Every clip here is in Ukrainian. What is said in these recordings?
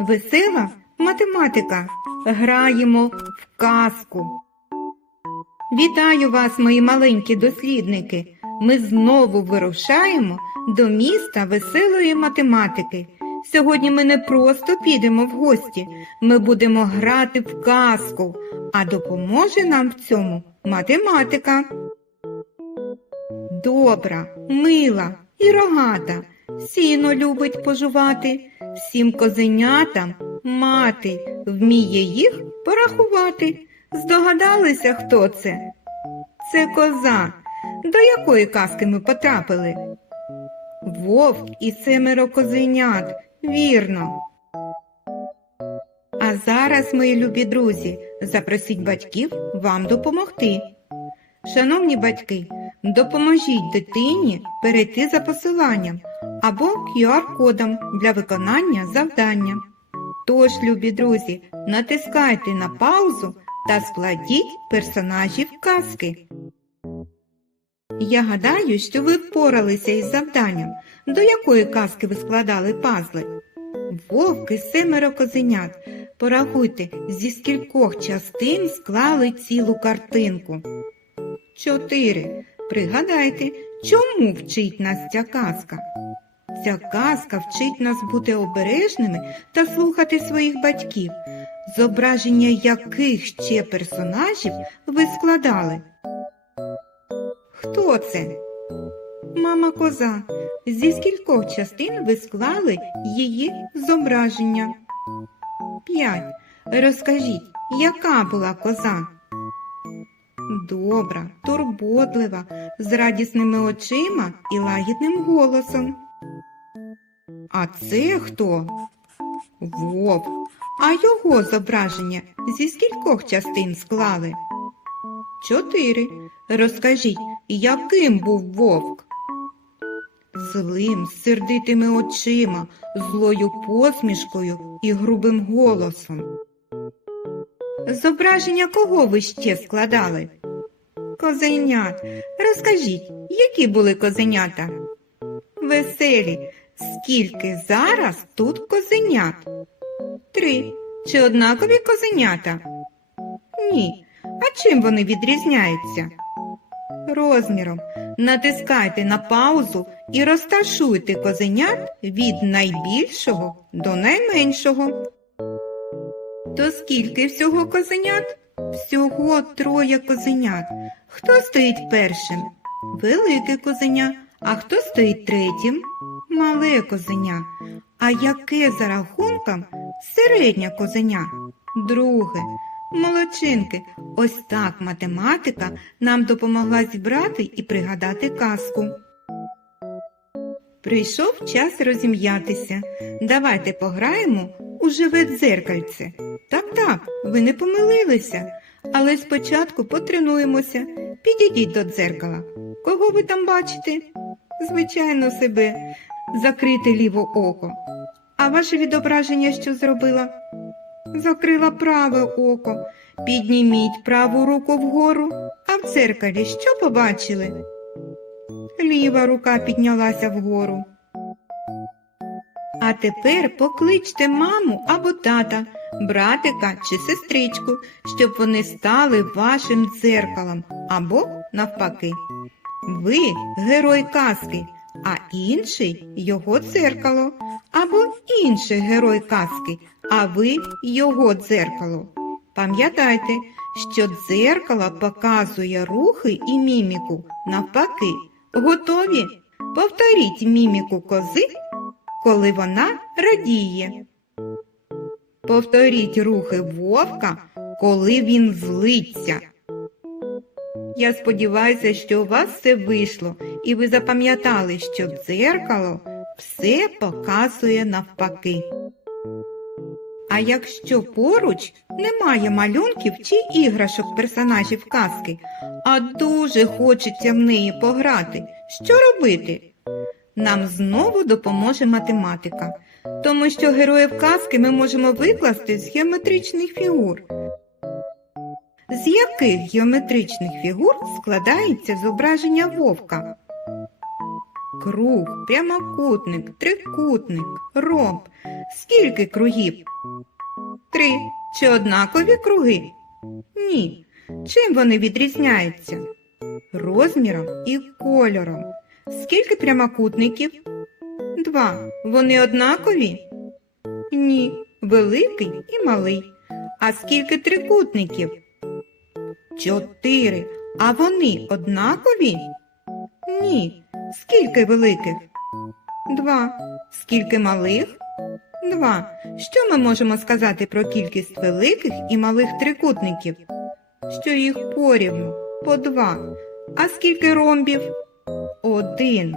Весела математика. Граємо в казку. Вітаю вас, мої маленькі дослідники. Ми знову вирушаємо до міста веселої математики. Сьогодні ми не просто підемо в гості, ми будемо грати в казку, а допоможе нам в цьому математика. Добра, мила і рогата, сіно любить пожувати, всім козенятам мати вміє їх порахувати. Здогадалися, хто це? Це коза. До якої казки ми потрапили? Вовк і семеро козенят, вірно. А зараз, мої любі друзі, запросіть батьків вам допомогти. Шановні батьки, допоможіть дитині перейти за посиланням або QR-кодом для виконання завдання. Тож, любі друзі, натискайте на паузу та складіть персонажів казки. Я гадаю, що ви впоралися із завданням, до якої казки ви складали пазли. Вовк і семеро козенят. Порахуйте, зі скількох частин склали цілу картинку. Чотири. Пригадайте, чому вчить нас ця казка? Ця казка вчить нас бути обережними та слухати своїх батьків, зображення яких ще персонажів ви складали. Хто це? Мама коза. Зі скількох частин ви склали її зображення? П'ять. Розкажіть, яка була коза? Добра, турботлива, з радісними очима і лагідним голосом. А це хто? Вовк. А його зображення зі скількох частин склали? Чотири. Розкажіть, яким був вовк? Злим, сердитими очима, злою посмішкою і грубим голосом. Зображення кого ви ще складали? Козенят. Розкажіть, які були козенята? Веселі. Скільки зараз тут козенят? Три. Чи однакові козенята? Ні. А чим вони відрізняються? Розміром. Натискайте на паузу і розташуйте козенят від найбільшого до найменшого. То скільки всього козенят? Всього троє козенят. Хто стоїть першим? Велике козеня. А хто стоїть третім? Мале козеня. А яке за рахунком середнє козеня? Друге. Молодчинки, ось так математика нам допомогла зібрати і пригадати казку. Прийшов час розім'ятися. Давайте пограємо у живе дзеркальце. Так, так, ви не помилилися. Але спочатку потренуємося. Підійдіть до дзеркала. Кого ви там бачите? Звичайно, себе. Закрите ліве око. А ваше відображення що зробила? Закрила праве око. Підніміть праву руку вгору, а в дзеркалі що побачили? Ліва рука піднялася вгору. А тепер покличте маму або тата, братика чи сестричку, щоб вони стали вашим дзеркалом або навпаки. Ви герой казки, а інший його дзеркало, або інший герой казки, а ви його дзеркало. Пам'ятайте, що дзеркало показує рухи і міміку навпаки. Готові? Повторіть міміку кози, коли вона радіє. Повторіть рухи вовка, коли він злиться. Я сподіваюся, що у вас все вийшло, і ви запам'ятали, що дзеркало все показує навпаки. А якщо поруч немає малюнків чи іграшок персонажів казки, а дуже хочеться в неї пограти, що робити? Нам знову допоможе математика, тому що героїв казки ми можемо викласти з геометричних фігур. З яких геометричних фігур складається зображення вовка? круг, прямокутник, трикутник, ромб. Скільки кругів? Три. Чи однакові круги? Ні. Чим вони відрізняються? Розміром і кольором. Скільки прямокутників? Два. Вони однакові? Ні. Великий і малий. А скільки трикутників? Чотири. А вони однакові? Ні. Скільки великих? Два. Скільки малих? Два. Що ми можемо сказати про кількість великих і малих трикутників? Що їх порівну по два. А скільки ромбів? Один.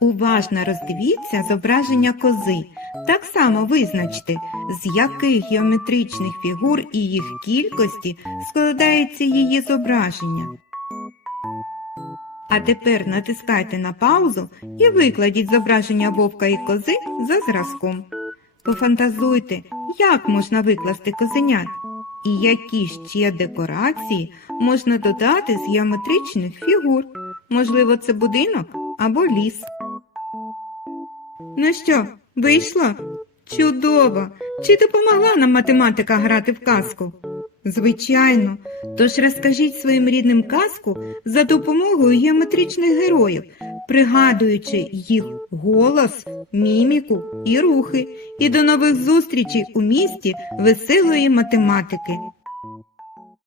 Уважно роздивіться зображення кози. Так само визначте, з яких геометричних фігур і їх кількості складається її зображення. А тепер натискайте на паузу і викладіть зображення вовка і кози за зразком. Пофантазуйте, як можна викласти козенят і які ще декорації можна додати з геометричних фігур. Можливо, це будинок або ліс. Ну що, вийшло? Чудово! Чи допомогла нам математика грати в казку? Звичайно. Тож розкажіть своїм рідним казку за допомогою геометричних героїв, пригадуючи їх голос, міміку і рухи. І до нових зустрічей у місті веселої математики.